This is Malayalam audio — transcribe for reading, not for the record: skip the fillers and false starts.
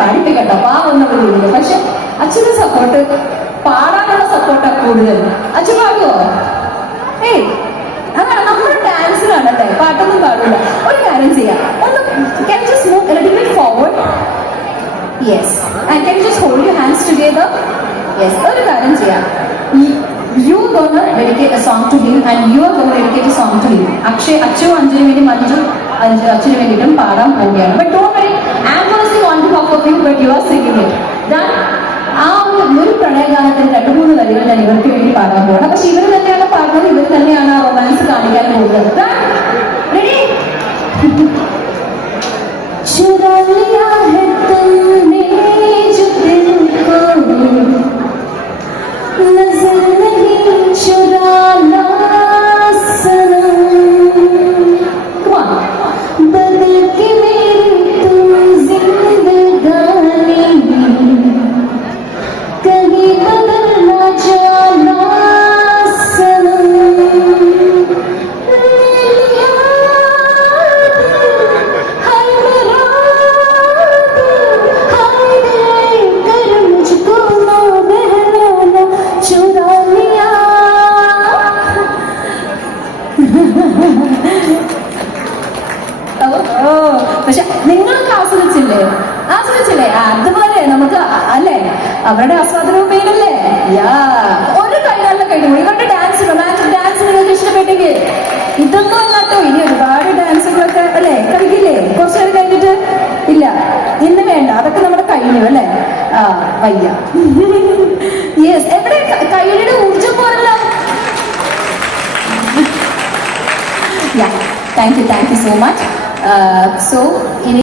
പഠിപ്പിക്കട്ടോ പാവെന്നുള്ള രീതിയിൽ. പക്ഷെ അച്ഛന്റെ സപ്പോർട്ട്, പാടാനുള്ള സപ്പോർട്ടാണ് കൂടുതൽ. അച്ഛൻ പാടുവോ? ഏയ് അങ്ങനെ നമ്മുടെ ഡാൻസിലാണല്ലേ, പാട്ടൊന്നും പാടില്ല. ഒരു കാര്യം ചെയ്യാം, ഒന്ന് can you just move a little bit forward? Yes. And can you just hold your hands together? Yes. ഒരു കാര്യം ചെയ്യാം, you are gonna dedicate a song to him and you are gonna dedicate a song to him. Achu അഞ്ജലിന് വേണ്ടി അച്ഛന് വേണ്ടിയിട്ടും പാടാൻ പോവുകയാണ്. But don't worry, I am gonna sing on behalf of you, but you are singing it. Then ആ ഒരു പ്രണയഗാനത്തിന് 2-3 വരികൾ ഞാൻ ഇവർക്ക് വേണ്ടി പാടാൻ പോകണം. പക്ഷെ ഇവർ തന്നെയാണ് പാടുന്നത്, ഇവർ തന്നെയാണ് ആ റൊമാൻസ് കാണിക്കാൻ പോകുന്നത്. റെഡി? चुरा लिया है तुमने जो दिल को, नजर नहीं चुराना सनम. Come on. बदल के मेरी तुम जिंदगानी, कहीं बदल ना जाना सनम. പക്ഷെ നിങ്ങളൊക്കെ ആസ്വദിച്ചില്ലേ? അതുപോലെ നമുക്ക് അല്ലേ, അവരുടെ ആസ്വാദനവും പേരല്ലേ. ഒരു കൈകാലിലെ കഴിഞ്ഞു. ഇവരുടെ ഡാൻസ്, റൊമാൻറ്റിക് ഡാൻസ് നിങ്ങൾക്ക് ഇഷ്ടപ്പെട്ടെങ്കിൽ ഇതൊന്നും അല്ലാട്ടോ, ഇനി ഒരുപാട് ഡാൻസുകളൊക്കെ അല്ലേ കളിക്കില്ലേ കുറച്ചു നേരം കഴിഞ്ഞിട്ട്? ഇല്ല, ഇന്ന് വേണ്ട, അതൊക്കെ നമ്മുടെ കഴിഞ്ഞു അല്ലേ. വയ്യ. യെസ്, എവിടെ കൈയുടെ ഊർജം പോരല്ലോ. Thank you so much. So ഇനി